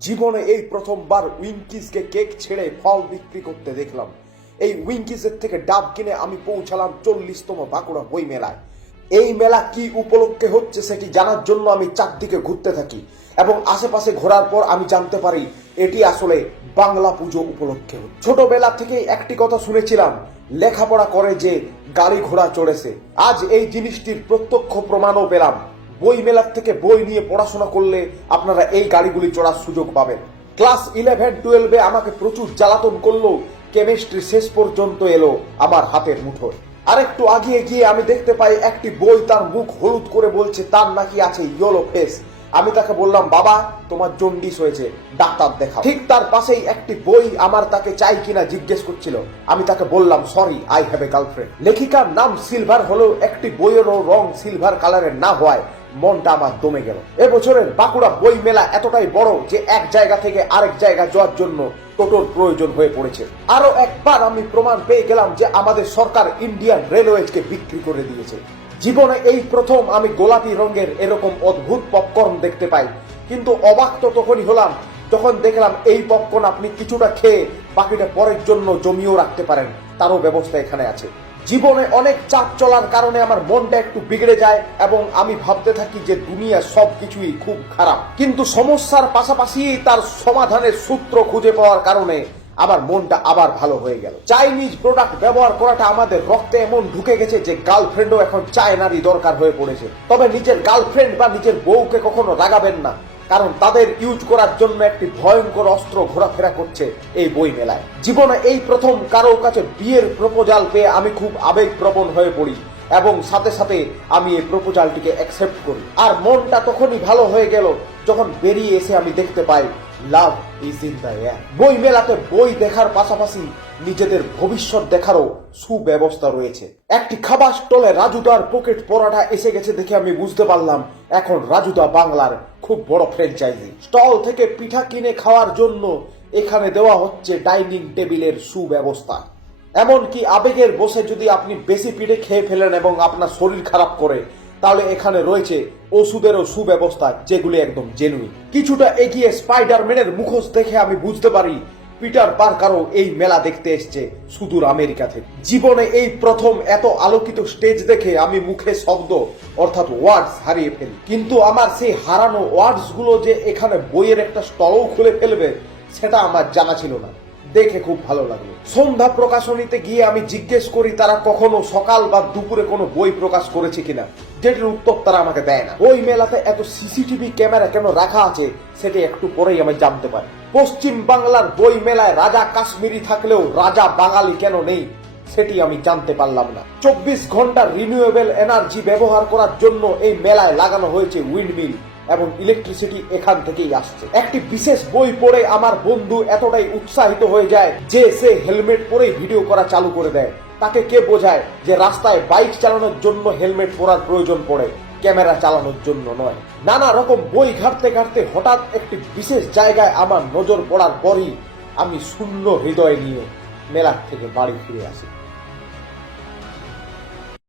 জীবনে এই প্রথমবার উইঙ্কিসকে কেক ছেড়ে ফল বিক্রি করতে দেখলাম। এই উইঙ্কিসের থেকে ডাব কিনে আমি পৌঁছালাম 40তম বাঁকুড়া বই মেলায়। এই মেলা কি উপলক্ষে হচ্ছে সেটি জানার জন্য আমি চারদিকে ঘুরতে থাকি এবং আশেপাশে ঘোরার পর আমি জানতে পারি এটি আসলে বাংলা পুজো উপলক্ষে। ছোটবেলা থেকেই একটি কথা শুনেছিলাম, লেখাপড়া করে যে গাড়ি ঘোড়া চড়েছে। আজ এই জিনিসটির প্রত্যক্ষ প্রমাণও পেলাম। বই মেলার থেকে বই নিয়ে পড়াশোনা করলে আপনারা এই গাড়িগুলি চড়ার সুযোগ পাবেন। ক্লাস 11-12-এ আমাকে প্রচুর জ্বালাতন করলো, কেমিস্ট্রি শেষ পর্যন্ত এলো আমার হাতের মুঠোয়। আরেকটু আগিয়ে গিয়ে আমি দেখতে পাই একটি বই, তার মুখ হলুদ করে বলছে তার নাকি আছে ইয়েলো ফেস। আমি তাকে বললাম, বাবা তোমার জন্ডিস হয়েছে, ডাক্তার দেখাও। ঠিক তার পাশেই একটি বই আমার তাকে চাই কিনা জিজ্ঞেস করছিল। আমি তাকে বললাম, sorry I have a girlfriend. লেখিকার নাম সিলভার হলেও একটি বইয়েরও রং সিলভার কালারের না হওয়ায় মনটা আমার দমে গেল। এবছরের বাঁকুড়া বই মেলা এতটাই বড় যে এক জায়গা থেকে আরেক জায়গা যাওয়ার জন্য টোটোর প্রয়োজন হয়ে পড়েছে। আরো একবার আমি প্রমাণ পেয়ে গেলাম যে আমাদের সরকার ইন্ডিয়ান রেলওয়েজকে বিক্রি করে দিয়েছে। জীবনে এই প্রথম আমি গোলাপি রঙের এরকম অদ্ভুত পপকর্ন দেখতে পাই, কিন্তু অবাক তো তখনই হলাম যখন দেখলাম এই পপকর্ন আপনি কিছুটা খেয়ে বাকিটা পরের জন্য জমিয়েও রাখতে পারেন, তারও ব্যবস্থা এখানে আছে। জীবনে অনেক চাপ চলার কারণে আমার মনটা একটু বিগড়ে যায় এবং আমি ভাবতে থাকি যে দুনিয়া সবকিছুই খুব খারাপ, কিন্তু সমস্যার পাশাপাশি তার সমাধানের সূত্র খুঁজে পাওয়ার কারণে আমার মনটা আবার ভালো হয়ে গেল। চাইনিজ প্রোডাক্ট ব্যবহার করাটা আমাদের রক্তে এমন ঢুকে গেছে যে গার্লফ্রেন্ডও এখন চায়নারই দরকার হয়ে পড়েছে। তবে নিজের গার্লফ্রেন্ড বা নিজের বউকে কখনো রাগাবেন না, কারণ তাদের ইউজ করার জন্য একটি ভয়ঙ্কর অস্ত্র ঘোরাফেরা করছে এই বই মেলায়। জীবনে এই প্রথম কারোর কাছে বিয়ের প্রপোজাল পেয়ে আমি খুব আবেগপ্রবণ হয়ে পড়ি এবং সাথে সাথে আমি এই প্রপোজালটিকে অ্যাকসেপ্ট করি। আর মনটা তখনই ভালো হয়ে গেল যখন বেরিয়ে এসে আমি দেখতে পাই love is in the air. বই মেলাতে বই দেখার পাশাপাশি নিজেদের ভবিষ্যৎ দেখারও সুব্যবস্থা রয়েছে। একটি খাবার স্টলে রাজুদার পকেট পরোটা এসে গেছে দেখে আমি বুঝতে পারলাম এখন রাজুদা বাংলার খুব বড় ফ্র্যাঞ্চাইজি। স্টল থেকে পিঠা কিনে খাওয়ার জন্য এখানে দেওয়া হচ্ছে ডাইনিং টেবিলের সুব্যবস্থা। এমনকি আবেগের বসে যদি আপনি বেশি পিঠে খেয়ে ফেলেন এবং আপনার শরীর খারাপ করে, তাহলে এখানে রয়েছে ওষুধেরও সুব্যবস্থা, যেগুলি একদম জেনুইন। কিছুটা এগিয়ে স্পাইডারম্যানের মুখোশ দেখে আমি বুঝতে পারি পিটার পার্কারও এই মেলা দেখতে এসছে সুদূর আমেরিকা থেকে। জীবনে এই প্রথম এত আলোকিত স্টেজ দেখে আমি মুখে শব্দ অর্থাৎ ওয়ার্ডস হারিয়ে ফেলি, কিন্তু আমার সেই হারানো ওয়ার্ডস গুলো যে এখানে বইয়ের একটা স্টলও খুলে ফেলবে সেটা আমার জানা ছিল না। দেখে খুব ভালো লাগলো। সন্ধ্যা প্রকাশনীতে গিয়ে আমি জিজ্ঞেস করি তারা কখনো সকাল বা দুপুরে কোনো বই প্রকাশ করেছে কিনা, যেটির উত্তর তারা আমাকে দেয় না। ওই মেলাতে এত সিসিটিভি ক্যামেরা কেন রাখা আছে সেটি একটু পরেই আমি জানতে পারি। পশ্চিম বাংলার বই মেলায় রাজা কাশ্মীরি থাকলেও রাজা বাঙালি কেন নেই সেটি আমি জানতে পারলাম না। 24 ঘন্টা রিনিউয়েবল এনার্জি ব্যবহার করার জন্য এই মেলায় লাগানো হয়েছে উইন্ডমিল এবং ইলেকট্রিসিটি এখান থেকেই আসছে। একটি বিশেষ বই পড়ে আমার বন্ধু এতটাই উৎসাহিত হয়ে যায় যে সে হেলমেট পরেই ভিডিও করা চালু করে দেয়। তাকে কে বোঝায় যে রাস্তায় বাইক চালানোর জন্য হেলমেট পরার প্রয়োজন পড়ে, ক্যামেরা চালানোর জন্য নয়। নানা রকম বই ঘাঁটতে ঘাঁটতে হঠাৎ একটি বিশেষ জায়গায় আমার নজর পড়ার পরই আমি শূন্য হৃদয় নিয়ে মেলা থেকে বাড়ি ফিরে আসি।